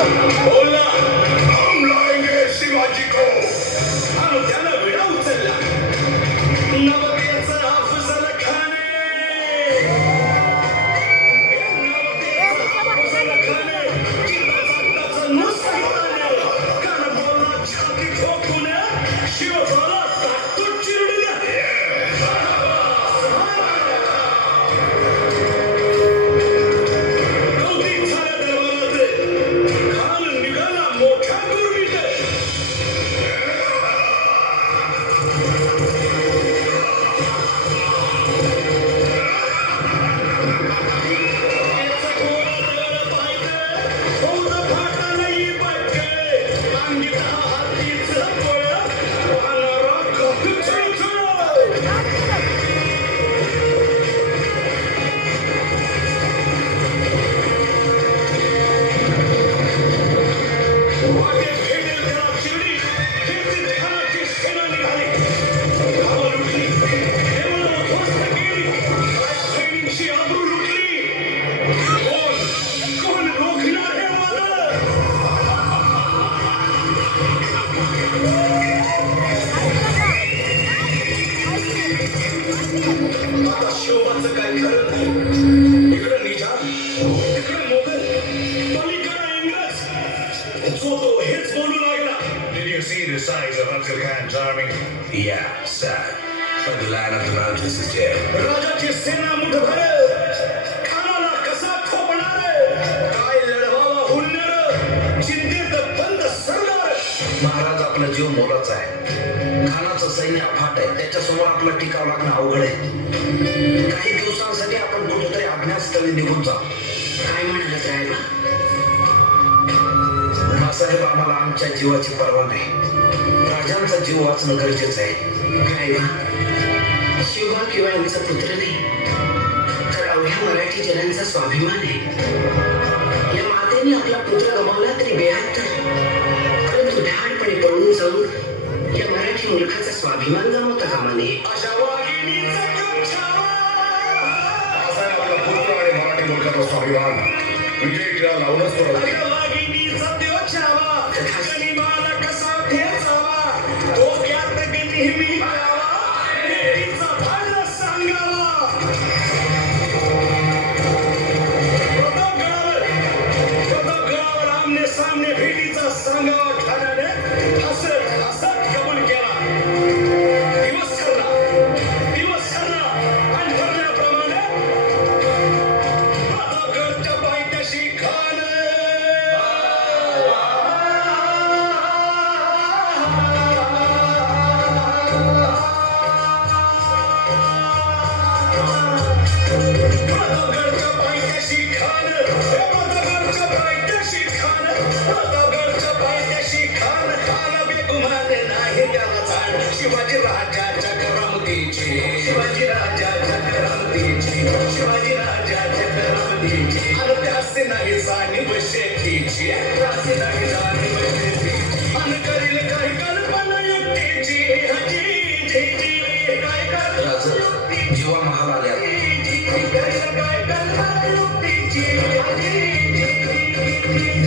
बोला हम लाएंगे शिवाजी को. आणि त्याला विडा उचलला. नवतेचा अफजल खाने. नवतेचा अफजल खाने. जिंदाचा ताचा नुसकाने. कान बोलला छाती ठोकून. शिवबाला ताकद चिरडल्या. कौतिक झालं दरबाराचे. खान निघाला मोठ्या गुरमीत. शिवबाचं काय खरं नाही. इकडं निजाम, इकडं मोगल, पलीकडं इंग्रज. जो तो हेच बोलू लागला. Did you see the size of Afzal Khan's army? Yeah, sir. But the line of the mountains is dead. राजाची सेना मुठभर. खानाला कसा खोपणार. काय लढवावा हुनर. चिंतेत बंद सरदार. महाराज आपला जीव मोलाचा आहे. खानाचं सैन्य अफाट आहे. त्याच्यासमोर आपलं टिकाव लागणं अवघड आहे. काही दिवसांसाठी आपण कुठेतरी अज्ञातस्थळी निघून जाऊ. काय म्हणालात रायबा? साहेब आम्हाला आमच्या जीवाची पर्वा नाही. राजांचा जीव वाचणं गरजेचं आहे. रायबा, शिवबा केवळ आमचा पुत्र नाही, तर अवघ्या मराठी जनांचा स्वाभिमान आहे. या मातेने आपला पुत्र गमावला तरी बेहत्तर, परंतु ढाळपणे पळून जाऊन या मराठी मुलखाचा स्वाभिमान गमावता कामा नये. अशा वाघिणीचा कक्षावा. असा आहे आपला पुत्र आणि मराठी मुलखाचा स्वाभिमान. विजय टिळा लावूनच तो राहते. अशा वाघिणीचा देवछावा. गनिमाला कसा ठेचावा. डोक्यात नेहमी घालावा. लेकीचा भांडा सांगावा. प्रतापगडावर आमने सामने भेटीचा सांगावा. ठाण्याने हसत हसत कबूल केला. दिवस ठरला आणि ठरल्याप्रमाणे प्रतापगडच्या पायथ्याशी खान. प्रतापगडच्या पायथ्याशी खान. प्रतापगडच्या पायथ्याशी खान. प्रतापगडच्या पायथ्याशी खान. खान बेगुमान नाही त्याला जाण. शिवाजी राजाच्या करामतीची. शिवाजी राजाच्या करामतीची. शिवाजी राजाच्या करामतीची. आणि त्याचे नाही जाणीव शेतीची. त्याचे नाही जाणीव शेतीची. आणि करील काही कल्पना युक्तीची. काय राजा जीवा महाल आल्या.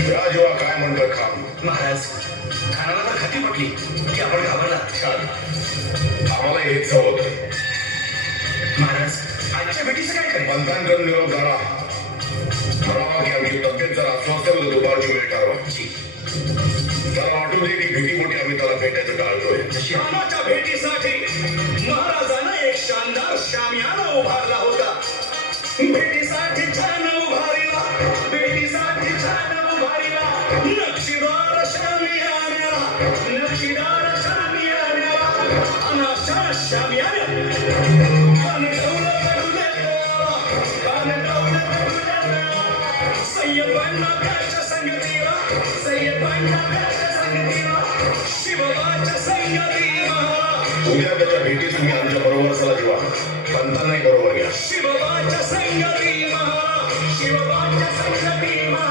राजवा काय म्हणतो खान? महाराज, खानाला तर खाती पटली की आपण घाबरला. छान. आम्हाला हेच हवं होतं. महाराज, आजच्या भेटीचं काय करेल? पंतांकडून निरोप झाला. म्हणावा की आमची तब्येत जर अस्वस्थ होतं दुपारची वेळ ठरवा. त्याला वाटू दे की भीती मोठी आम्ही त्याला भेटायचं टाळतोय. खानाच्या भेटीसाठी महाराजानं एक शानदार शामियाना उभारला होता. भेटीसाठी छान उभारीला. भेटीसाठी छान उभारीला. नक्षीदार शामियाना. नक्षीदार शामियाना. अनाशा शामियाना. कान ठेवलं कडुल्याला. कान ठेवलं कडुल्याला. सय्यदांना त्याच्या संगतीला. सय्यदांना त्याच्या संगतीला. शिवबाच्या संगतीला. उद्या त्याच्या भेटीत तुम्ही आमच्या बरोबर चला जीवा. पंतांनाही बरोबर घ्या. शिवबाच्या संगतीला. शिवबाच्या संगतीला.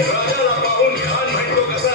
राजाला पाहून खान म्हणतो कसा.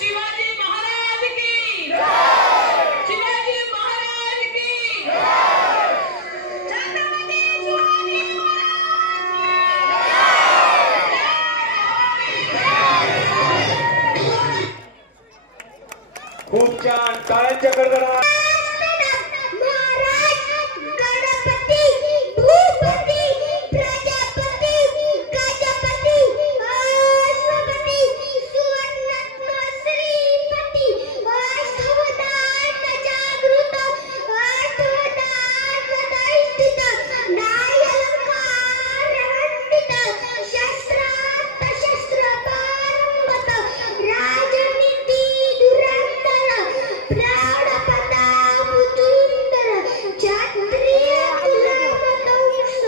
शिवाजी महाराज की शिवाजी महाराज की छत्रपती शिवाजी खूप छान टाळ्यांच्या कडकडाट महाराज गणपती भूपती प्रजापती गजपती अश्वपती सुवर्णरत्न श्रीपती अष्टवधान जागृत अष्टवधान प्रतिष्ठित न्यायालंकार रमणीत शस्त्रास्त्र शस्त्र पारंगत राजनीती दुरंतर प्राण प्रताप तुंदर क्षत्रिय कुलवंश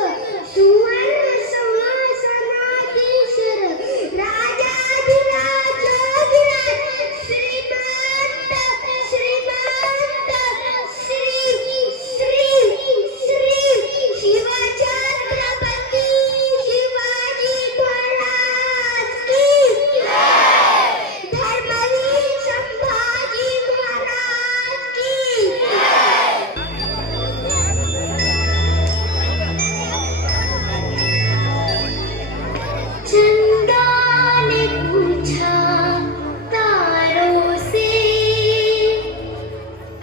सुवर्ण सिंहासनाधीश्वर राजाधिराज योगिराज श्रीमंत श्रीमंत श्री शिवछत्रपती शिवाजी महाराज की धर्मवीर संभाजी महाराज की चंदा ने पूछा तारों से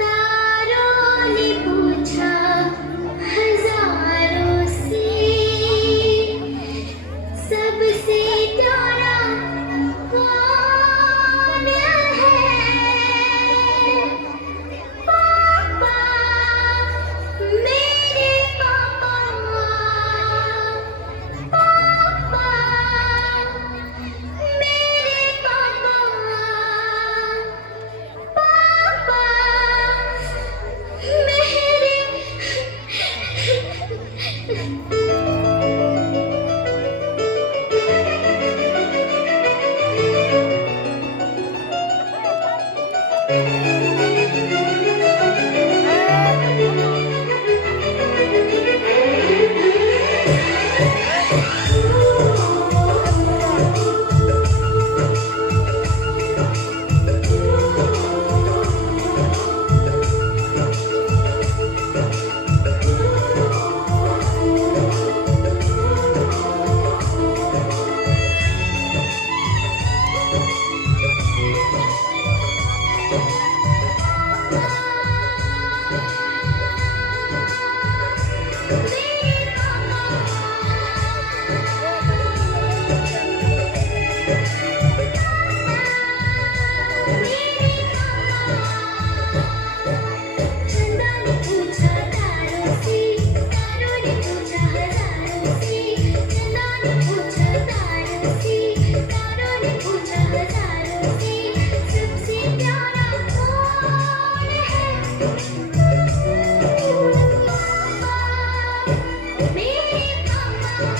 तारों ने पूछा हजारों से सबसे प्यारा कौन है पापा मेरे पापा पापा मेरे पापा पापा चंदा ने पूछा तारों से तारों ने पूछा हजारों से चंदा ने पूछा तारों से तारों ने पूछा हजारों से सबसे प्यारा कौन है मेरे पापा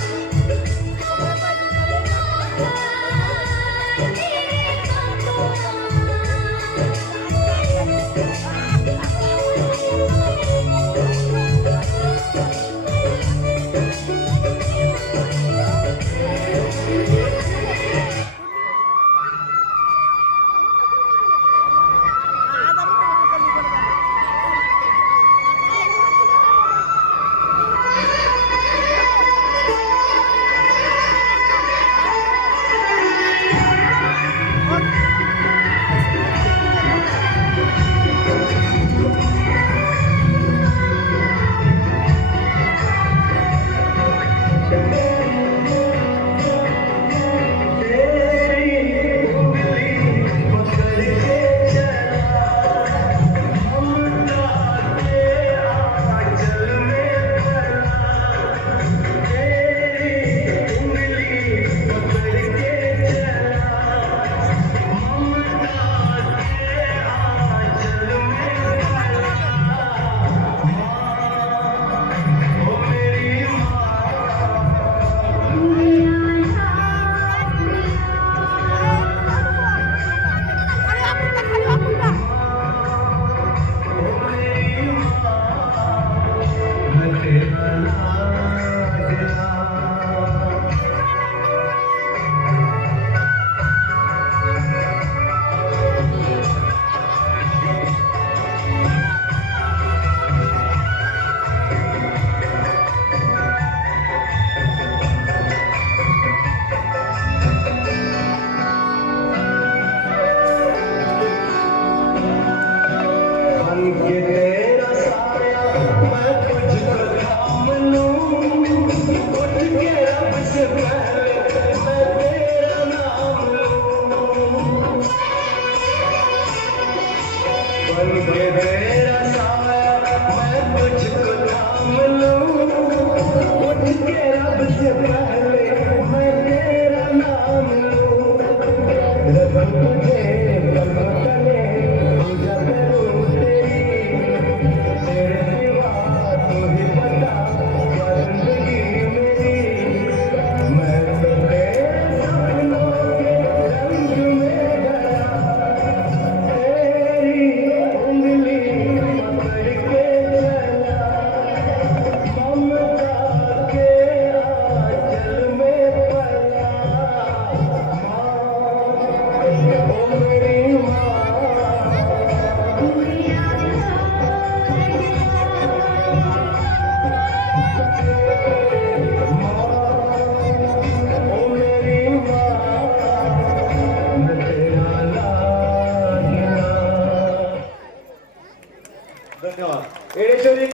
धन्यवाद येडेश्वरी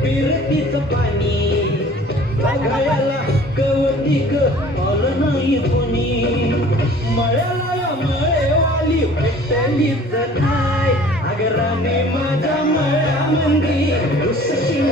फिरतीच पाणी बघायला कवती आलं नाही कोणी मळ्याला या मळेवाली भेटलीच नाही अगराने माझ्या मळ्यामंदी उसशील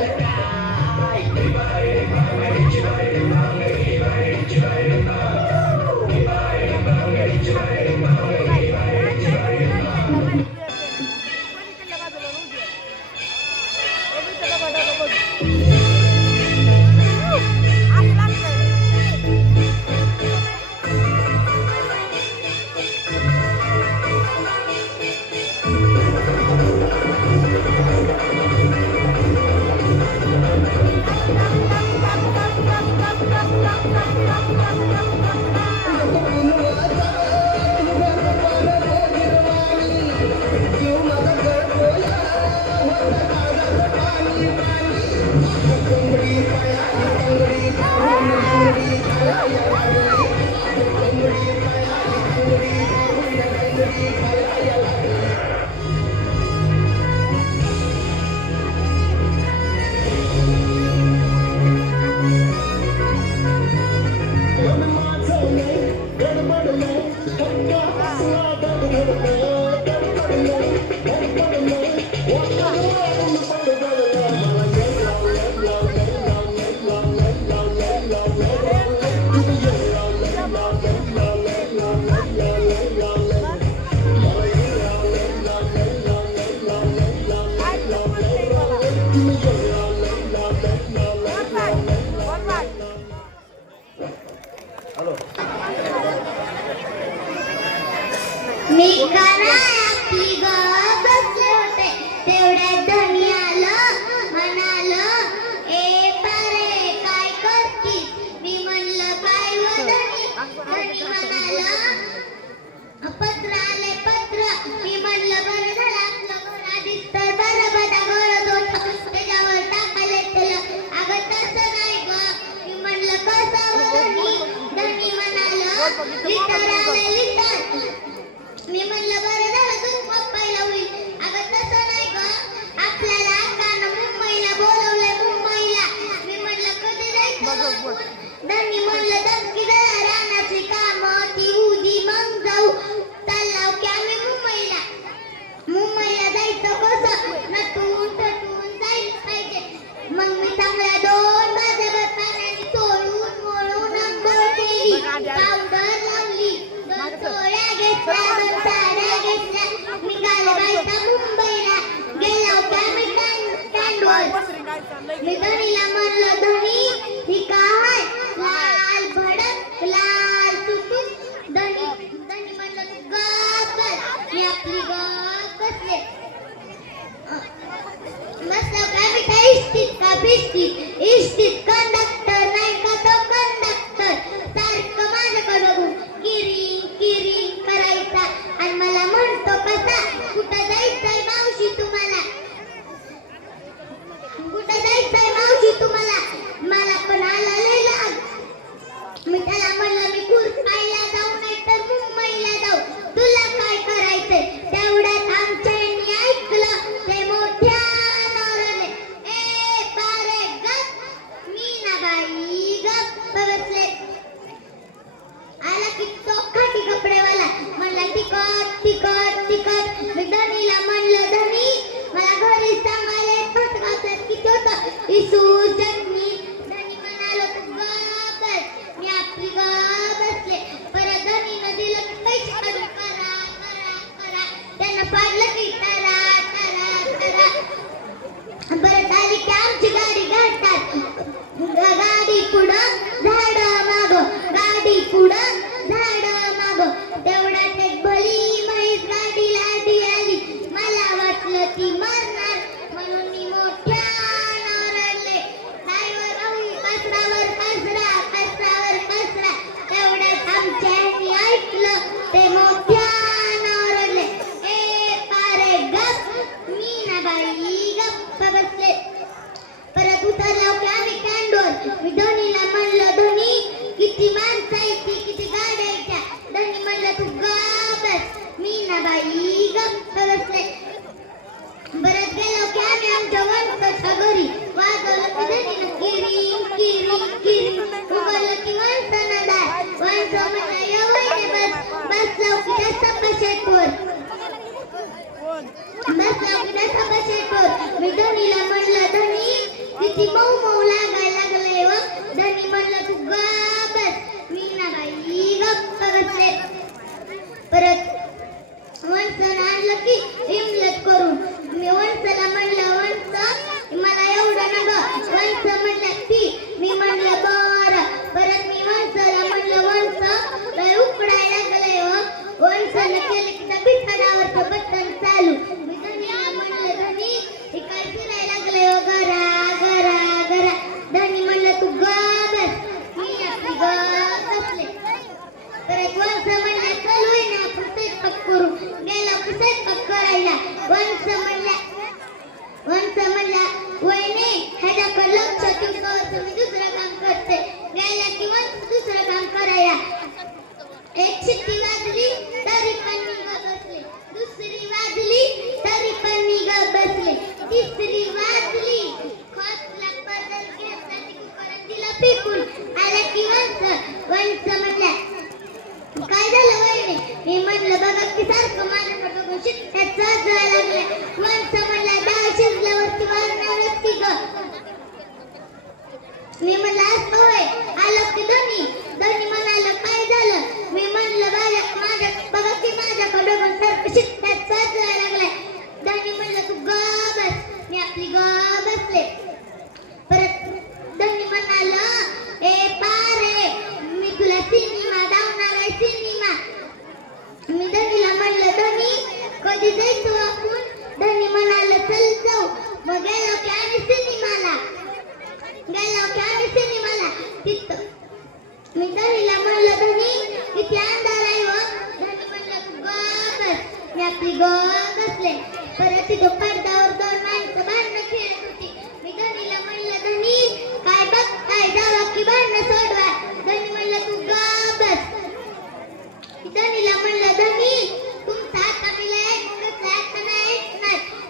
काय मी आपली गावात बसले होते तेवढ्यात धनी आलं म्हणालं ए पारे काय करतीस मी म्हणलं काय हो धनी धनी म्हणालं पत्र आले पत्र मी म्हणलं बरं झालं आपलं घर आधीच तर बरं बदा गळत होतं त्याच्यावर टाकायला त्याला अगं तसं नाही ग मी म्हणलं कसं हो धनी धनी म्हणालं लिटर आले लिटर मी म्हणलं बरं झालं तू पप्पायला होईल अगं तसं नाही ग आपल्याला काना मुंबईला बोलवलंय मुंबईला मी म्हणलं कधी जायचं धनी म्हणलं धमकी जरा रानाची कामं ती उदी मग जाऊ चाललाव की आम्ही मुंबईला जायचं कसं नटून थटून जायला पाहिजे मग मी चांगल्या 2 बाजूला पाण्याने चोळून मोळून अंघोळ केली पावडर लावली 2 चोळ्या घेतल्या 2 साड्या घेतल्या निघाले बायका मुंबईला गेलो आम्ही स्टँडवर मी धनीला म्हणलं धनी ही काय लाल भडक लाल तुटून धनी म्हणलं तू गप बस मी आपली गप बसले मस्त काय मी काय इष्टीत का बिष्टीत इष्टीत कंडक्टर नाही का तो कंडक्टर सारखं माझ्याकडे बघून किरिंग किरिंग करायचा आणि मला म्हणतो कसा कुठं जायचंय मावशी तुम्हाला कुठं जायचंय मावशी तुम्हाला मला पण आला लय लाग मी त्याला म्हणलं मी खुरपायला जाऊ नाही तर मुंबईला जाऊ तुला काय करायचंय तेवढ्यात आमच्या यांनी ऐकलं ते मोठ्या नवऱ्याने ए पारे गप मी ना बाई गप बसले आला की तो खाटी कपडेवाला म्हणला तिकट तिकट तिकट मी धनीला म्हणलं धनी मला घरी सांगायला फटकावतात किती होतं इसू चटणी धनी म्हणालो तू गप बस मी आपली गप बसले परत धनीनं दिलं की पैसे काढून करा करा करा त्यानं पाडलं की करा करा करा परत आली की आमची गाडी घालतात गाडी पुढं झाड माग गाडी पुढं झाड माग तेवढ्यात एक भली म्हैस गाडीला आधी आली मला वाटलं ती मरणार म्हणून मी मोठ्यानं रडले मी दुसरं काम करते गेल्या किंवा दुसरं काम करायला एक शिट्टी वाजली तरी पण मी गप्प बसले दुसरी वाजली तरी पण मी गप्प बसले तिसरी वाजली खोसला पदर घेतला कुकरात दिला फेकून आला की वंच म्हणल्या काय झालं वहिनी मी म्हणलं बघा की सारखं माझ्याकडे बघून शिट्ट्याचा जळ लागलाय वंच म्हणला डाळ शिजल्यावरती वाढणार असती ग मी म्हणलं असं होय आलं की दोन्ही म्हणालं काय झालं मी म्हणलं माझ्या बघा की माझ्याकडे बघून सारखं शिट्ट्याचा जळ लागलाय दोन्ही म्हणलं तू ग बस मी आपली ग बसले परत दोन्ही म्हणालं ए पारे मी तुला सिनेमा दावणार आहे सिनेमा मी धनीला म्हणलं धनी कधी जायचं आपण धनी म्हणालं चल जाऊ मग गेलो की आम्ही सिनेमाला तिथं मी धनीला म्हणलं धनी किती अंधार आहे हो धनी म्हणलं तू ग बस मी आपली ग बसले परत तिथं पडद्यावर दोन माणसं भांडणं खेळत होती मी धनीला म्हणलं धनी काय बघताय जावा की भांडणं सोडवा धनी म्हणलं तू ग बस धनीला म्हणलं धनी तुमचा आता बिला ऐकत नाही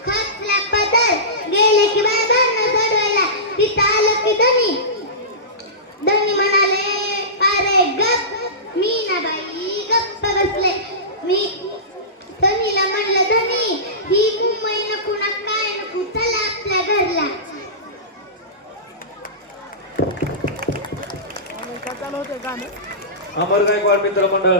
खोसला पदर गेले की बाय भांडणं सोडवायला तिथं आलं की धनी म्हणाले अरे गप मी ना बाई गप्प बसले मी धनीला म्हणलं धनी ही मुंबई नको ना काय नको चला आपल्या घरला अमर गायकवाड मित्र मंडळ